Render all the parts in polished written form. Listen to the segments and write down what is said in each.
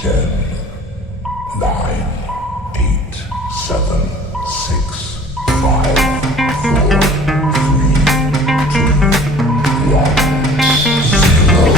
10, 9, 8, 7, 6, 5, 4, 3, 2, 1, 0.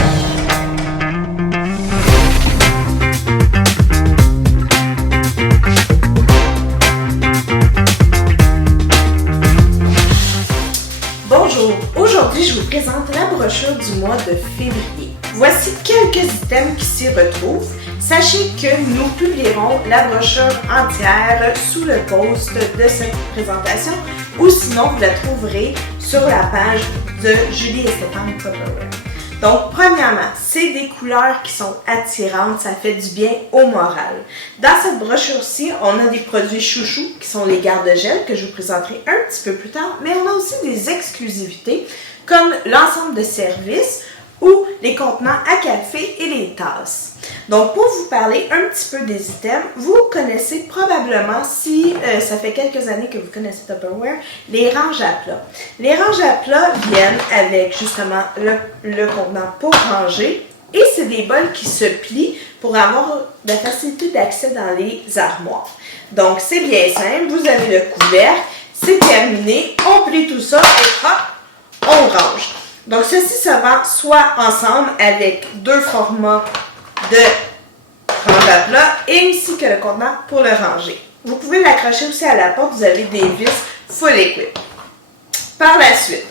Bonjour, aujourd'hui je vous présente la brochure du mois de février. Voici quelques items qui s'y retrouvent. Sachez que nous publierons la brochure entière sous le post de cette présentation ou sinon vous la trouverez sur la page de Julie et Stéphane Tupperware. Donc, premièrement, c'est des couleurs qui sont attirantes, ça fait du bien au moral. Dans cette brochure-ci, on a des produits chouchous qui sont les garde-gel que je vous présenterai un petit peu plus tard, mais on a aussi des exclusivités comme l'ensemble de services ou les contenants à café et les tasses. Donc, pour vous parler un petit peu des items, vous connaissez probablement, si ça fait quelques années que vous connaissez Tupperware, les ranges à plat. Les ranges à plat viennent avec justement le contenant pour ranger et c'est des bols qui se plient pour avoir de la facilité d'accès dans les armoires. Donc, c'est bien simple, vous avez le couvercle, c'est terminé, on plie tout ça et hop, on range. Donc, ceci se vend soit ensemble avec deux formats de range à plat et ainsi que le contenant pour le ranger. Vous pouvez l'accrocher aussi à la porte, vous avez des vis full equip. Par la suite,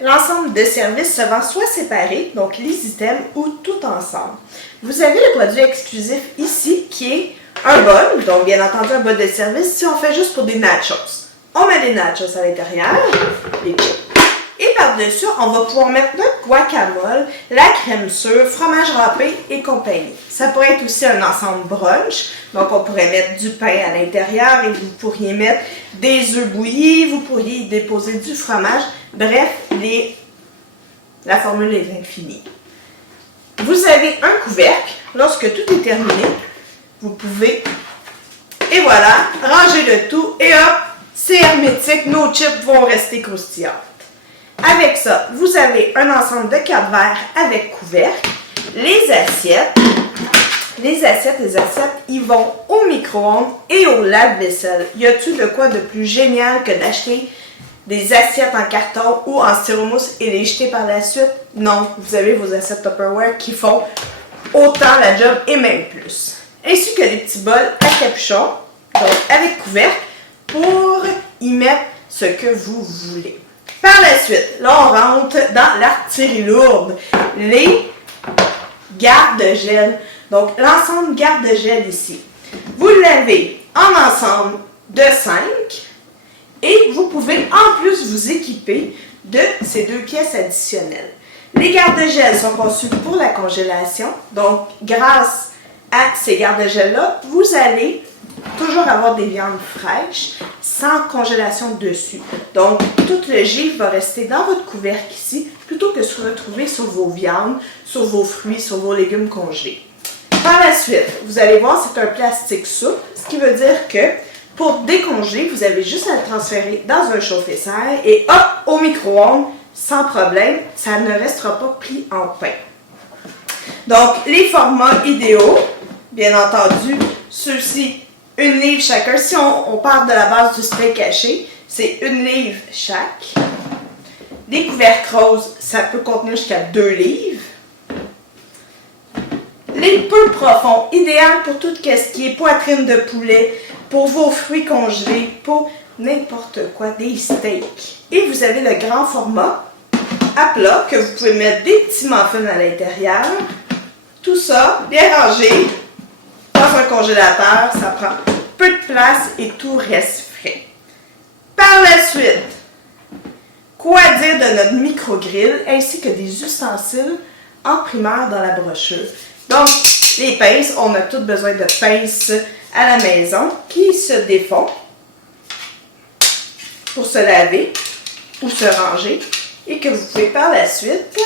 l'ensemble de services se vend soit séparé, donc les items, ou tout ensemble. Vous avez le produit exclusif ici qui est un bol, donc bien entendu un bol de service si on fait juste pour des nachos. On met les nachos à l'intérieur, les chips. Et par-dessus, on va pouvoir mettre notre guacamole, la crème sûre, fromage râpé et compagnie. Ça pourrait être aussi un ensemble brunch. Donc, on pourrait mettre du pain à l'intérieur et vous pourriez mettre des œufs bouillis, vous pourriez y déposer du fromage. Bref, la formule est infinie. Vous avez un couvercle. Lorsque tout est terminé, vous pouvez, et voilà, ranger le tout et hop, c'est hermétique. Nos chips vont rester croustillantes. Avec ça, vous avez un ensemble de 4 verres avec couvercle, les assiettes, ils vont au micro-ondes et au lave-vaisselle. Y a-t-il de quoi de plus génial que d'acheter des assiettes en carton ou en styromousse et les jeter par la suite? Non, vous avez vos assiettes Tupperware qui font autant la job et même plus. Ainsi que des petits bols à capuchon, donc avec couvercle, pour y mettre ce que vous voulez. Par la suite, là on rentre dans l'artillerie lourde, les garde-gel. Donc l'ensemble garde-gel ici, vous l'avez en ensemble de 5 et vous pouvez en plus vous équiper de ces 2 pièces additionnelles. Les garde-gel sont conçus pour la congélation, donc grâce à ces garde-gel-là, vous allez toujours avoir des viandes fraîches sans congélation dessus. Donc, tout le givre va rester dans votre couvercle ici plutôt que se retrouver sur vos viandes, sur vos fruits, sur vos légumes congelés. Par la suite, vous allez voir, c'est un plastique souple, ce qui veut dire que pour décongeler, vous avez juste à le transférer dans un chauffe-serre et hop, au micro-ondes, sans problème, ça ne restera pas pris en pain. Donc, les formats idéaux, bien entendu, ceux-ci, 1 livre chacun. Si on part de la base du steak haché, c'est 1 livre chaque. Les couvercles roses, ça peut contenir jusqu'à 2 livres. Les peu profonds, idéal pour tout ce qui est poitrine de poulet, pour vos fruits congelés, pour n'importe quoi, des steaks. Et vous avez le grand format à plat que vous pouvez mettre des petits muffins à l'intérieur. Tout ça, bien rangé. Dans un congélateur, ça prend peu de place et tout reste frais. Par la suite, quoi dire de notre micro-grill ainsi que des ustensiles en primeur dans la brochure. Donc, les pinces, on a tous besoin de pinces à la maison qui se défont pour se laver ou se ranger et que vous pouvez par la suite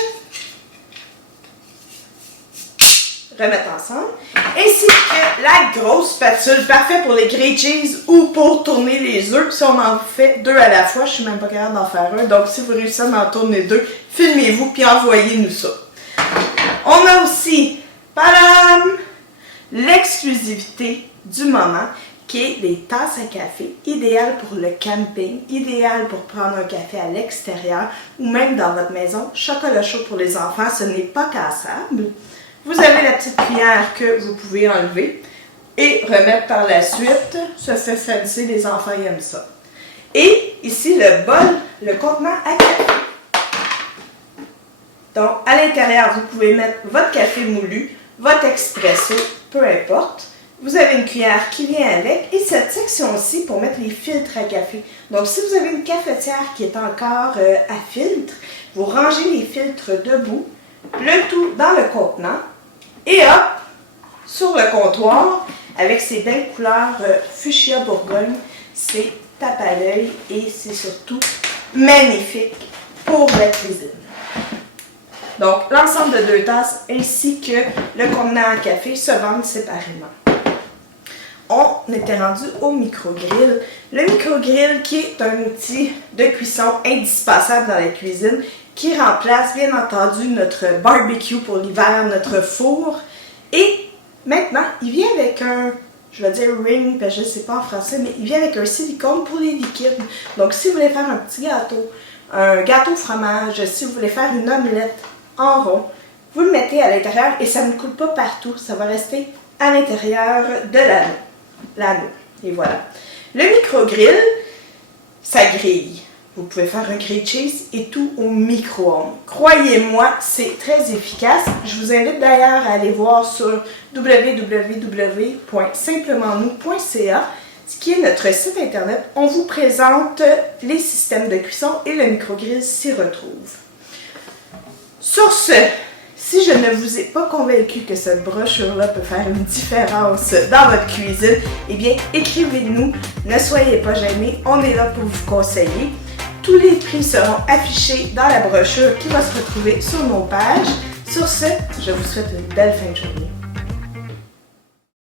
remettre ensemble, ainsi que la grosse spatule, parfait pour les grilled cheese ou pour tourner les œufs. Si on en fait 2 à la fois, je suis même pas capable d'en faire un, donc si vous réussissez à en tourner 2, filmez-vous puis envoyez-nous ça. On a aussi, padam, l'exclusivité du moment, qui est des tasses à café, idéales pour le camping, idéales pour prendre un café à l'extérieur ou même dans votre maison. Chocolat chaud pour les enfants, ce n'est pas cassable. Vous avez la petite cuillère que vous pouvez enlever et remettre par la suite. Ça fait fancy, les enfants aiment ça. Et ici, le bol, le contenant à café. Donc, à l'intérieur, vous pouvez mettre votre café moulu, votre expresso, peu importe. Vous avez une cuillère qui vient avec et cette section-ci pour mettre les filtres à café. Donc, si vous avez une cafetière qui est encore à filtre, vous rangez les filtres debout, le tout dans le contenant et hop, sur le comptoir, avec ces belles couleurs fuchsia bourgogne, c'est tape à l'œil et c'est surtout magnifique pour la cuisine. Donc, l'ensemble de 2 tasses ainsi que le contenant à café se vendent séparément. On était rendu au micro-grill. Le micro-grill qui est un outil de cuisson indispensable dans la cuisine qui remplace bien entendu notre barbecue pour l'hiver, notre four. Et maintenant, il vient avec un, je vais dire ring, parce que je ne sais pas en français, mais il vient avec un silicone pour les liquides. Donc si vous voulez faire un petit gâteau, un gâteau fromage, si vous voulez faire une omelette en rond, vous le mettez à l'intérieur et ça ne coule pas partout. Ça va rester à l'intérieur de l'anneau. Et voilà. Le micro-grill, ça grille. Vous pouvez faire un grilled cheese et tout au micro-ondes. Croyez-moi, c'est très efficace. Je vous invite d'ailleurs à aller voir sur www.simplementnous.ca, ce qui est notre site internet. On vous présente les systèmes de cuisson et le micro-grill s'y retrouve. Sur ce, si je ne vous ai pas convaincu que cette brochure-là peut faire une différence dans votre cuisine, eh bien, écrivez-nous, ne soyez pas gênés, on est là pour vous conseiller. Tous les prix seront affichés dans la brochure qui va se retrouver sur nos pages. Sur ce, je vous souhaite une belle fin de journée.